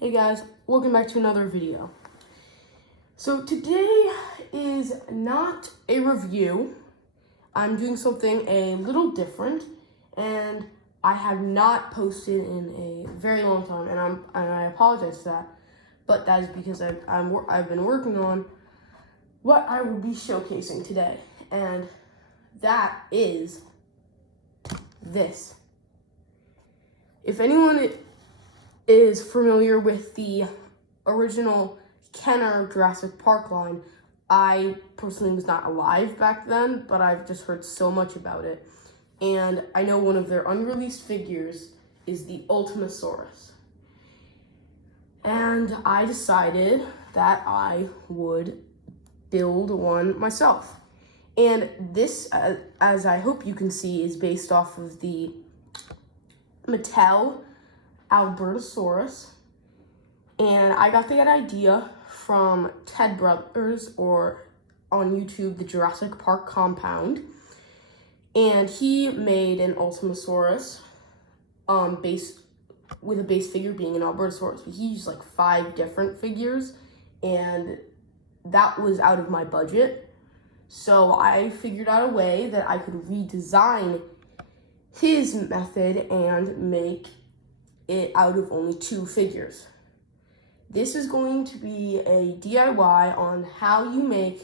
Hey guys, welcome back to another video. So today is not a review. I'm doing something a little different, and I have not posted in a very long time, and I apologize for that. But that is because I've been working on what I will be showcasing today, and that is this. If anyone is familiar with the original Kenner Jurassic Park line, I personally was not alive back then, but I've just heard so much about it. And I know one of their unreleased figures is the Ultimasaurus. And I decided that I would build one myself. And this, as I hope you can see, is based off of the Mattel Albertosaurus, and I got that idea from Ted Brothers, or on YouTube, the Jurassic Park Compound, and he made an Ultimasaurus with a base figure being an Albertosaurus, but he used like 5 different figures, and that was out of my budget, so I figured out a way that I could redesign his method and make it out of only 2 figures. This is going to be a DIY on how you make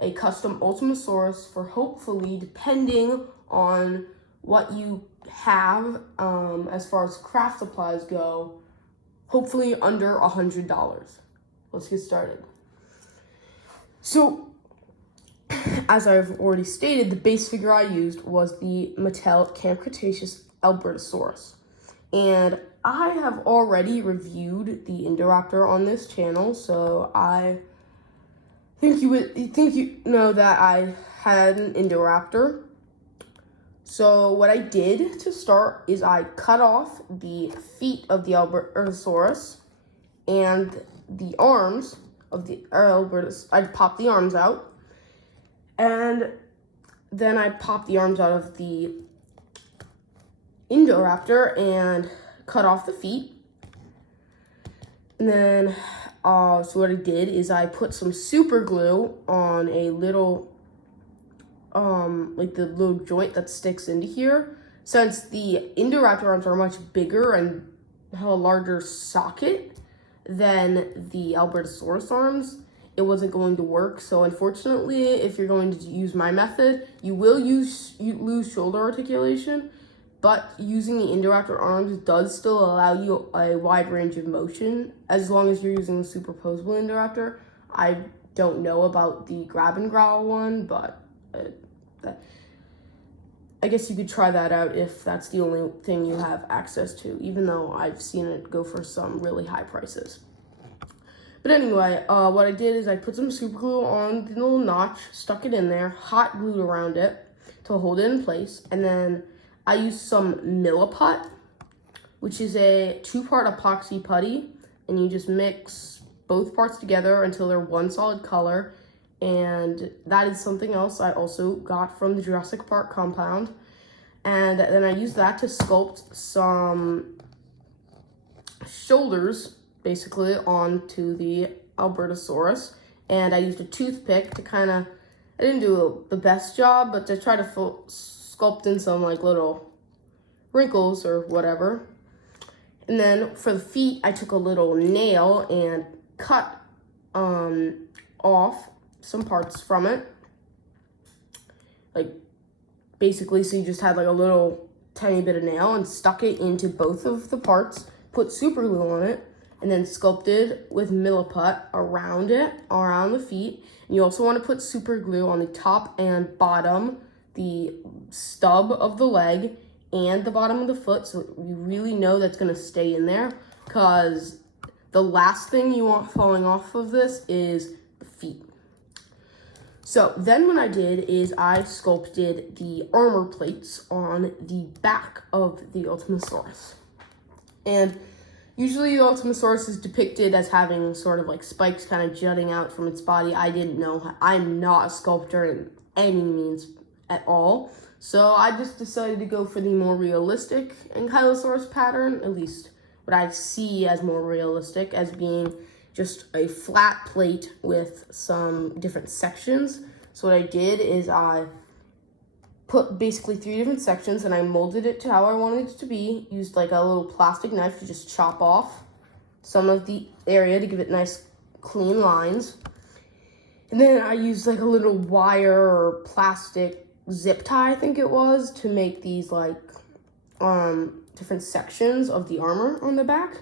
a custom Ultimasaurus for, hopefully, depending on what you have as far as craft supplies go, hopefully under $100. Let's get started. So, as I've already stated, the base figure I used was the Mattel Camp Cretaceous Albertosaurus. And I have already reviewed the Indoraptor on this channel, so I think you know that I had an Indoraptor. So what I did to start is I cut off the feet of the Albertosaurus and the arms of the Albertosaurus. I popped the arms out, and then I popped the arms out of the Indoraptor and cut off the feet. And then, so what I did is I put some super glue on a little, like the little joint that sticks into here. Since the Indoraptor arms are much bigger and have a larger socket than the Albertosaurus arms, it wasn't going to work. So unfortunately, if you're going to use my method, you will lose shoulder articulation, but using the Indoraptor arms does still allow you a wide range of motion as long as you're using the superposable Indoraptor. I don't know about the grab and growl one, but I guess you could try that out if that's the only thing you have access to, even though I've seen it go for some really high prices. But anyway, what I did is I put some super glue on the little notch, stuck it in there, hot glued around it to hold it in place, and then I used some Milliput, which is a 2-part epoxy putty, and you just mix both parts together until they're one solid color. And that is something else I also got from the Jurassic Park compound. And then I used that to sculpt some shoulders, basically, onto the Albertosaurus. And I used a toothpick to kind of, I didn't do the best job, but to try to sculpt in some like little wrinkles or whatever. And then for the feet, I took a little nail and cut off some parts from it, like basically, so you just had like a little tiny bit of nail, and stuck it into both of the parts, put super glue on it, and then sculpted with Milliput around it, around the feet. And you also want to put super glue on the top and bottom, the stub of the leg and the bottom of the foot, so you really know that's going to stay in there, because the last thing you want falling off of this is the feet. So then what I did is I sculpted the armor plates on the back of the Ultimasaurus. And usually the Ultimasaurus is depicted as having sort of like spikes kind of jutting out from its body. I didn't know. I'm not a sculptor in any means at all. So I just decided to go for the more realistic Ankylosaurus pattern, at least what I see as more realistic as being just a flat plate with some different sections. So what I did is I put basically 3 different sections and I molded it to how I wanted it to be. Used like a little plastic knife to just chop off some of the area to give it nice clean lines. And then I used like a little wire or plastic zip tie, I think it was, to make these like different sections of the armor on the back.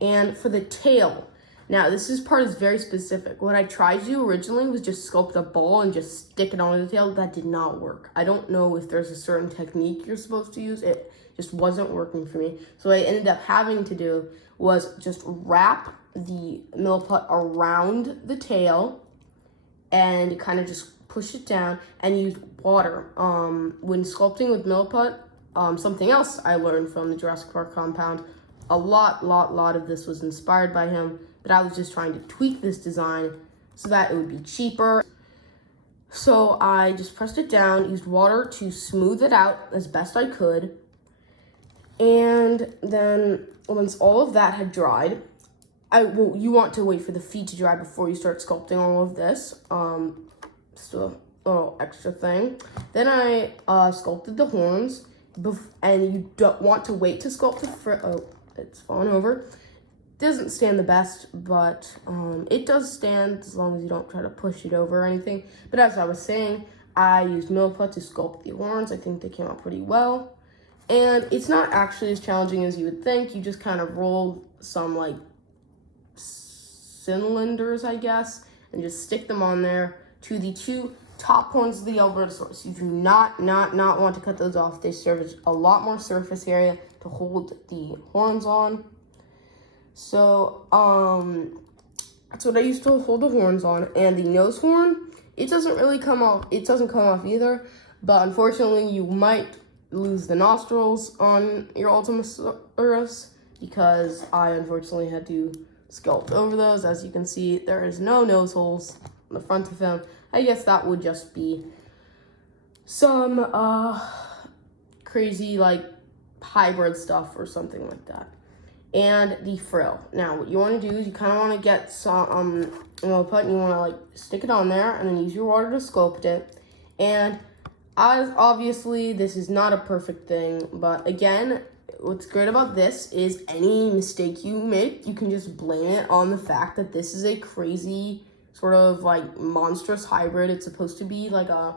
And for the tail, now this part is very specific. What I tried to do originally was just sculpt a ball and just stick it onto the tail. That did not work. I don't know if there's a certain technique you're supposed to use. It just wasn't working for me. So what I ended up having to do was just wrap the milliput around the tail and kind of just push it down and use water. When sculpting with milliput, something else I learned from the Jurassic Park compound, a lot of this was inspired by him, but I was just trying to tweak this design so that it would be cheaper. So I just pressed it down, used water to smooth it out as best I could. And then once all of that had dried, you want to wait for the feet to dry before you start sculpting all of this. Just a little extra thing. Then I sculpted the horns, and you don't want to wait to sculpt the it's fallen over. Doesn't stand the best, but it does stand as long as you don't try to push it over or anything. But as I was saying, I used milliput to sculpt the horns. I think they came out pretty well. And it's not actually as challenging as you would think. You just kind of roll some like cylinders, I guess, and just stick them on there to the 2 top horns of the Albertosaurus. You do not want to cut those off. They serve as a lot more surface area to hold the horns on. So, that's what I used to hold the horns on. And the nose horn, it doesn't really come off. It doesn't come off either. But unfortunately, you might lose the nostrils on your Ultimasaurus because I unfortunately had to sculpt over those. As you can see, there is no nose holes on the front of him. I guess that would just be some crazy like hybrid stuff or something like that. And the frill. Now what you want to do is you kind of want to get some milliput and you want to like stick it on there and then use your water to sculpt it. And as obviously this is not a perfect thing, but again, what's great about this is any mistake you make, you can just blame it on the fact that this is a crazy sort of like monstrous hybrid. It's supposed to be like a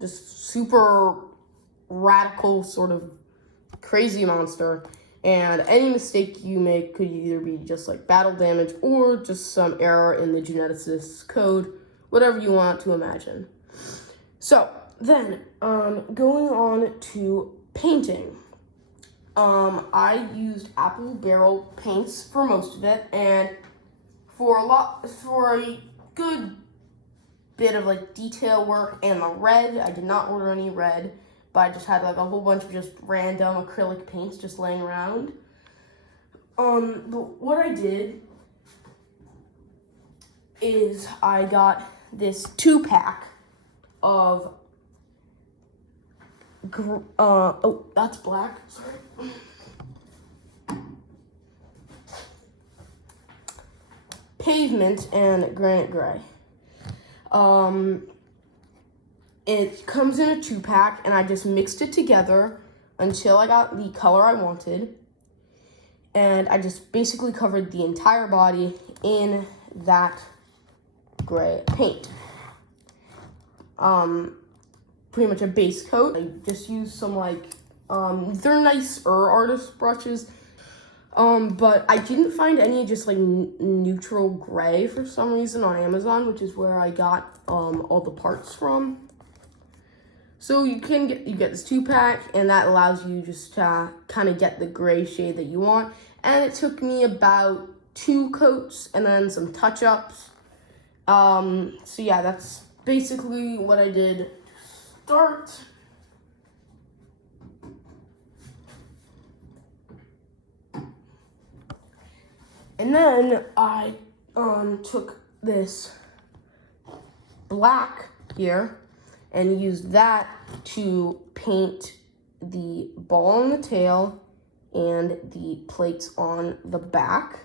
just super radical sort of crazy monster. And any mistake you make could either be just like battle damage or just some error in the geneticist's code, whatever you want to imagine. So then, going on to painting. I used apple barrel paints for most of it, and for a good bit of like detail work and the red, I did not order any red, but I just had like a whole bunch of just random acrylic paints just laying around. But what I did is I got this 2-pack of oh, that's black, sorry. Pavement and granite gray. It comes in a 2-pack, and I just mixed it together until I got the color I wanted. And I just basically covered the entire body in that gray paint. Pretty much a base coat. I just used some like, they're nicer artist brushes. But I didn't find any just like neutral gray for some reason on Amazon, which is where I got all the parts from. So you get this 2-pack, and that allows you just to kind of get the gray shade that you want. And it took me about 2 coats and then some touch-ups. So yeah, that's basically what I did to start. And then I took this black here and used that to paint the ball on the tail and the plates on the back.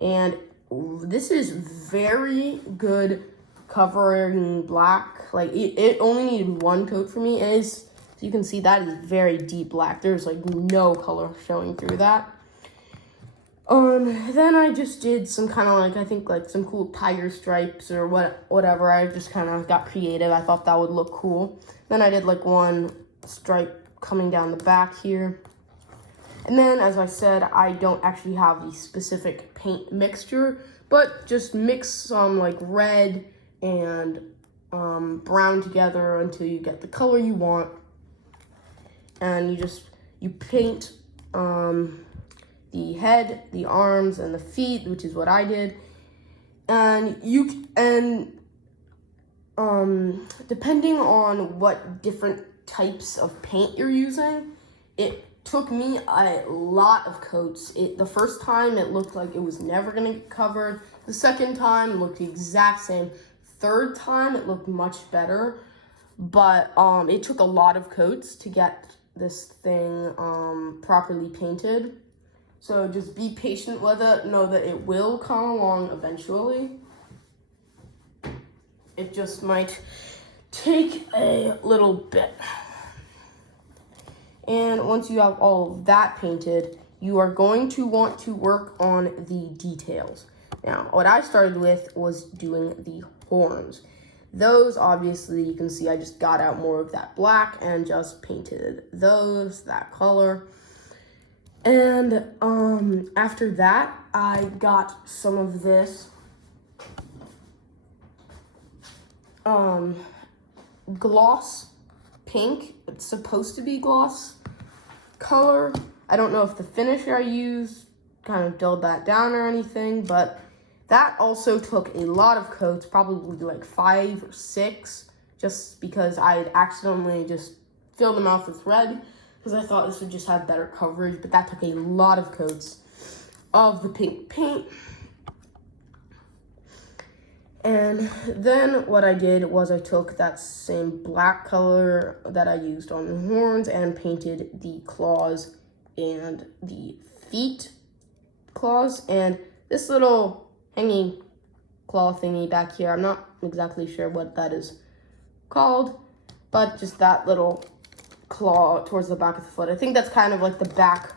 And this is very good covering black. Like it only needed one coat for me. And so you can see that is very deep black. There's like no color showing through that. Then I just did some kind of like, I think like some cool tiger stripes or whatever. I just kind of got creative. I thought that would look cool. Then I did like one stripe coming down the back here. And then, as I said, I don't actually have the specific paint mixture, but just mix some like red and brown together until you get the color you want. And you paint the head, the arms, and the feet, which is what I did. And depending on what different types of paint you're using, it took me a lot of coats. The first time it looked like it was never gonna get covered. The second time it looked the exact same. Third time it looked much better, but it took a lot of coats to get this thing properly painted. So just be patient with it. Know that it will come along eventually. It just might take a little bit. And once you have all of that painted, you are going to want to work on the details. Now, what I started with was doing the horns. Those, obviously, you can see I just got out more of that black and just painted those, that color. And after that, I got some of this gloss pink. It's supposed to be gloss color. I don't know if the finisher I used kind of dulled that down or anything, but that also took a lot of coats, probably like 5 or 6, just because I had accidentally just filled them out with red, because I thought this would just have better coverage, but that took a lot of coats of the pink paint. And then what I did was I took that same black color that I used on the horns and painted the claws and the feet claws. And this little hanging claw thingy back here, I'm not exactly sure what that is called, but just that little claw towards the back of the foot. I think that's kind of like the back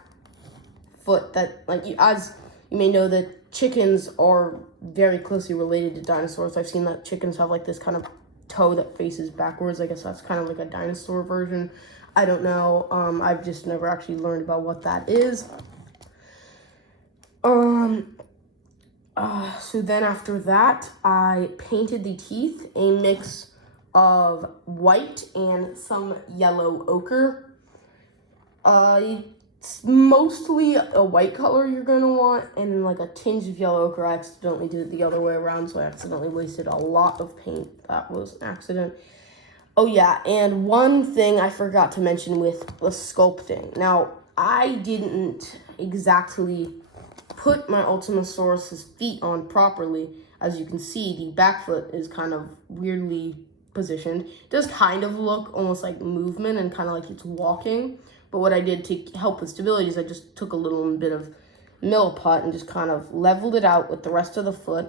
foot that, like, as you may know, that chickens are very closely related to dinosaurs. I've seen that chickens have like this kind of toe that faces backwards. I guess that's kind of like a dinosaur version. I don't know. I've just never actually learned about what that is. So then after that, I painted the teeth, a mix of white and some yellow ochre. It's mostly a white color you're going to want, and like a tinge of yellow ochre. I accidentally did it the other way around, so I accidentally wasted a lot of paint. That was an accident. Oh yeah, and one thing I forgot to mention with the sculpting. Now, I didn't exactly put my Ultimasaurus's feet on properly. As you can see, the back foot is kind of weirdly positioned. It does kind of look almost like movement and kind of like it's walking. But what I did to help with stability is I just took a little bit of Milliput and just kind of leveled it out with the rest of the foot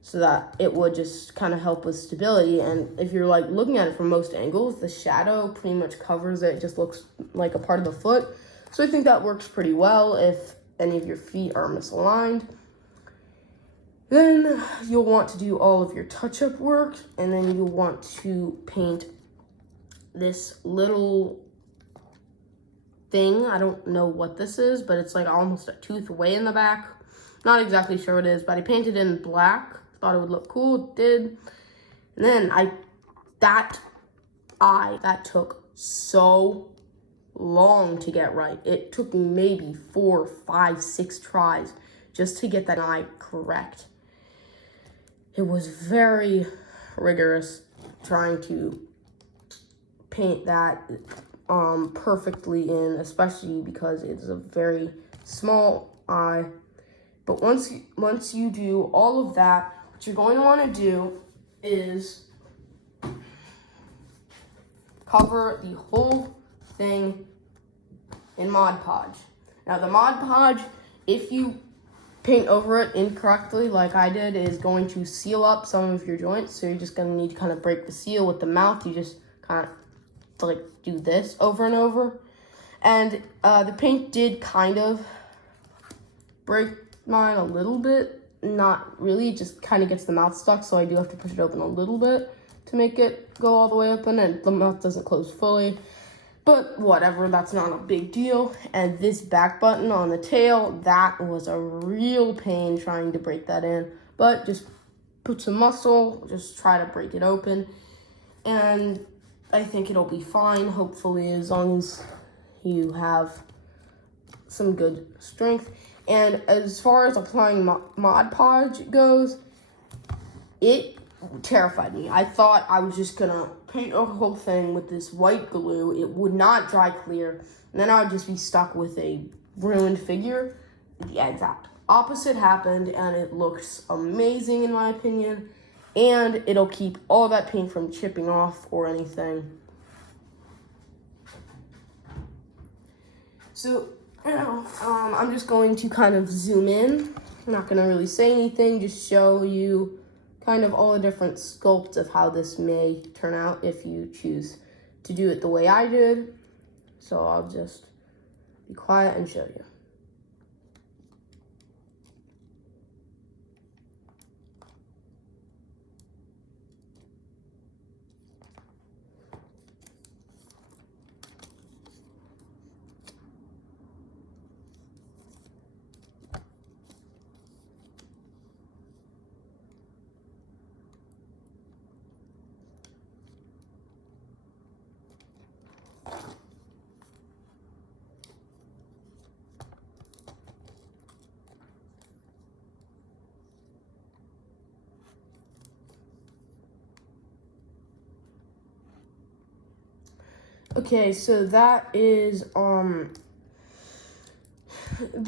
so that it would just kind of help with stability. And if you're like looking at it from most angles, the shadow pretty much covers it. It just looks like a part of the foot. So I think that works pretty well if any of your feet are misaligned. Then you'll want to do all of your touch-up work, and then you'll want to paint this little thing. I don't know what this is, but it's like almost a tooth way in the back. Not exactly sure what it is, but I painted it in black. Thought it would look cool, it did. And then that took so long to get right. It took me maybe 4, 5, 6 tries just to get that eye correct. It was very rigorous trying to paint that perfectly in, especially because it's a very small eye. But once you do all of that, what you're going to want to do is cover the whole thing in Mod Podge. Now the Mod Podge, if you paint over it incorrectly like I did, is going to seal up some of your joints. So you're just going to need to kind of break the seal with the mouth. You just kind of like do this over and over. And the paint did kind of break mine a little bit. Not really, it just kind of gets the mouth stuck. So I do have to push it open a little bit to make it go all the way open, and the mouth doesn't close fully. But whatever, that's not a big deal. And this back button on the tail, that was a real pain trying to break that in. But just put some muscle, just try to break it open. And I think it'll be fine, hopefully, as long as you have some good strength. And as far as applying Mod Podge goes, it terrified me. I thought I was just gonna paint the whole thing with this white glue. It would not dry clear, and then I would just be stuck with a ruined figure. The exact opposite happened, and it looks amazing in my opinion, and it'll keep all that paint from chipping off or anything. So now, I'm just going to kind of zoom in. I'm not gonna really say anything, just show you kind of all the different sculpts of how this may turn out if you choose to do it the way I did. So I'll just be quiet and show you. Okay, so that is the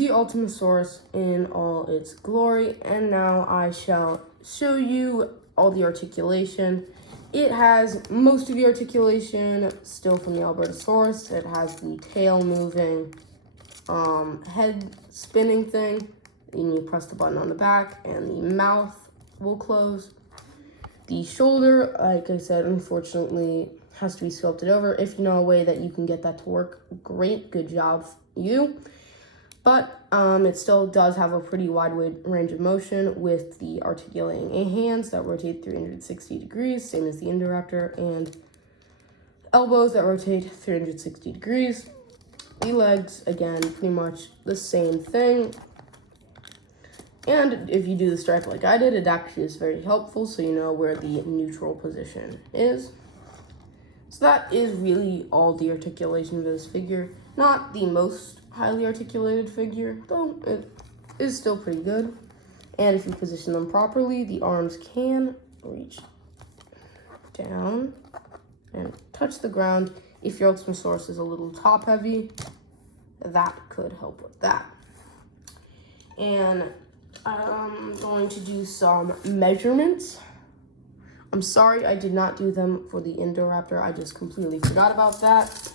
Ultimasaurus in all its glory, and now I shall show you all the articulation. It has most of the articulation still from the Albertosaurus. It has the tail moving, head spinning thing, and you press the button on the back, and the mouth will close. The shoulder, like I said, unfortunately, has to be sculpted over. If you know a way that you can get that to work, great, good job, you. But it still does have a pretty wide range of motion with the articulating hands that rotate 360 degrees, same as the Indoraptor, and elbows that rotate 360 degrees. The legs, again, pretty much the same thing. And if you do the stripe like I did, it actually is very helpful, so you know where the neutral position is. So that is really all the articulation of this figure. Not the most highly articulated figure, though it is still pretty good. And if you position them properly, the arms can reach down and touch the ground. If your Ultimasaurus is a little top heavy, that could help with that. And I'm going to do some measurements. I'm sorry I did not do them for the Indoraptor. I just completely forgot about that.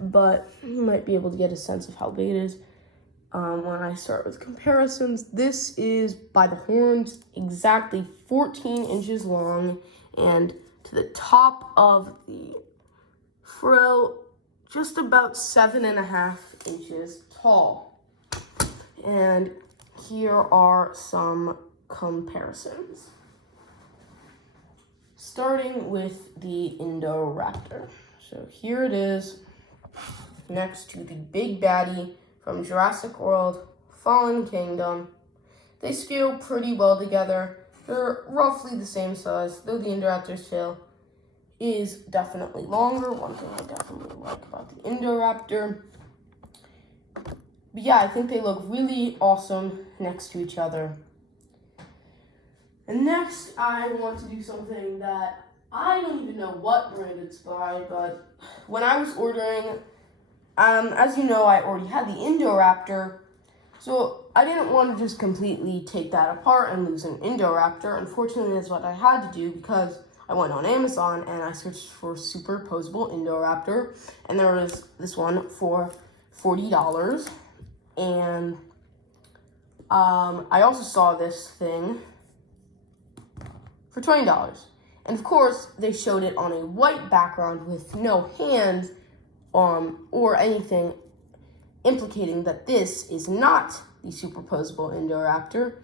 But you might be able to get a sense of how big it is when I start with comparisons. This is, by the horns, exactly 14 inches long, and to the top of the frill, just about 7.5 inches tall. And here are some comparisons. Starting with the Indoraptor. So here it is next to the big baddie from Jurassic World, Fallen Kingdom. They scale pretty well together. They're roughly the same size, though the Indoraptor's tail is definitely longer. One thing I definitely like about the Indoraptor. But yeah, I think they look really awesome next to each other. And next, I want to do something that I don't even know what brand it's by, but when I was ordering, as you know, I already had the Indoraptor, so I didn't want to just completely take that apart and lose an Indoraptor. Unfortunately, that's what I had to do because I went on Amazon and I searched for superposable Indoraptor, and there was this one for $40. And I also saw this thing for $20. And of course, they showed it on a white background with no hands or anything implicating that this is not the superposable Indoraptor.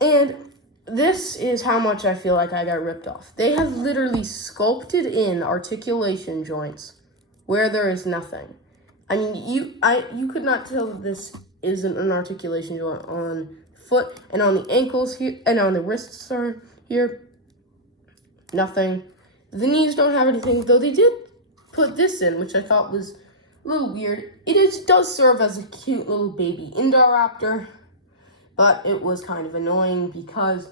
And this is how much I feel like I got ripped off. They have literally sculpted in articulation joints where there is nothing. I mean, you could not tell that this isn't an articulation joint on foot and on the ankles here and on the wrists are here. Nothing. The knees don't have anything, though they did put this in, which I thought was a little weird. It does serve as a cute little baby Indoraptor, but it was kind of annoying because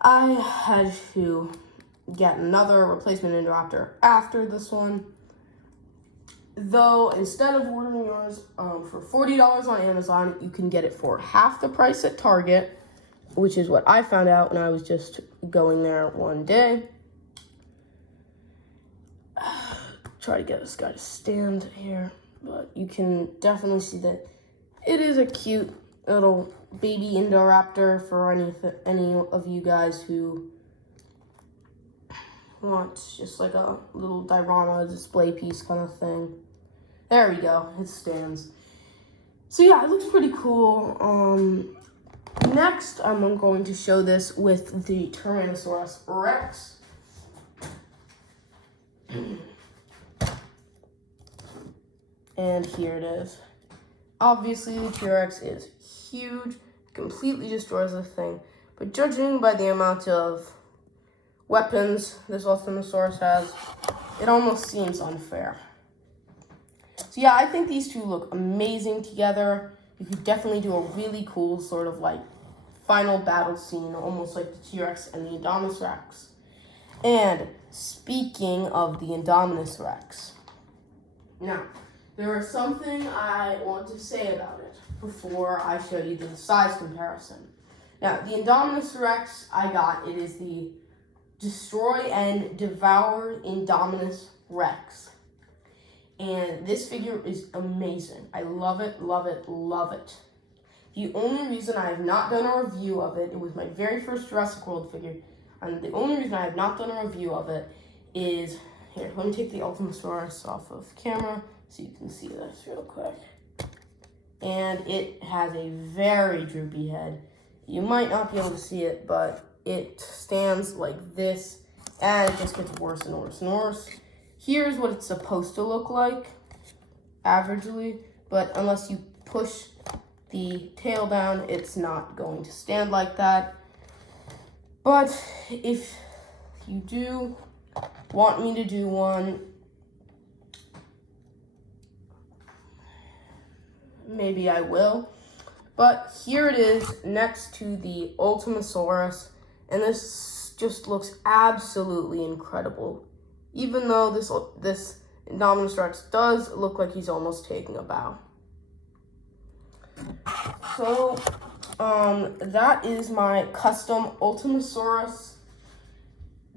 I had to get another replacement Indoraptor after this one. Though, instead of ordering yours for $40 on Amazon, you can get it for half the price at Target, which is what I found out when I was just going there one day. Try to get this guy to stand here, but you can definitely see that it is a cute little baby Indoraptor for any of you guys who want just like a little diorama display piece kind of thing. There we go, it stands. So yeah, it looks pretty cool. Next, I'm going to show this with the Tyrannosaurus Rex. And here it is. Obviously, the T-Rex is huge, completely destroys the thing. But judging by the amount of weapons this Ultimasaurus has, it almost seems unfair. So yeah, I think these two look amazing together. You could definitely do a really cool sort of like final battle scene, almost like the T-Rex and the Indominus Rex. And speaking of the Indominus Rex, now, there is something I want to say about it before I show you the size comparison. Now, the Indominus Rex it is the Destroy and Devour Indominus Rex. And this figure is amazing. I love it, love it, love it. The only reason I have not done a review of it was my very first Jurassic World figure, and the only reason I have not done a review of it is, here, let me take the Ultimasaurus off of camera so you can see this real quick. And it has a very droopy head. You might not be able to see it, but it stands like this, and it just gets worse and worse and worse. Here's what it's supposed to look like, averagely, but unless you push the tail down, it's not going to stand like that. But if you do want me to do one, maybe I will. But here it is next to the Ultimasaurus, and this just looks absolutely incredible. Even though this Indominus Rex does look like he's almost taking a bow. So, that is my custom Ultimasaurus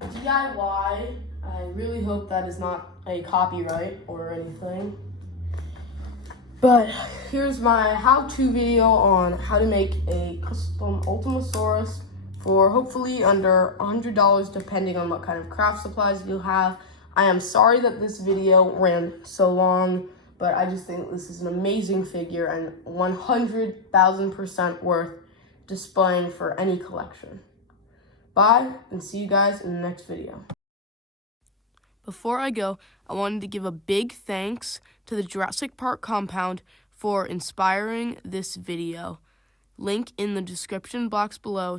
DIY. I really hope that is not a copyright or anything. But here's my how-to video on how to make a custom Ultimasaurus for hopefully under $100, depending on what kind of craft supplies you have. I am sorry that this video ran so long, but I just think this is an amazing figure and 100,000% worth displaying for any collection. Bye, and see you guys in the next video. Before I go, I wanted to give a big thanks to the Jurassic Park compound for inspiring this video. Link in the description box below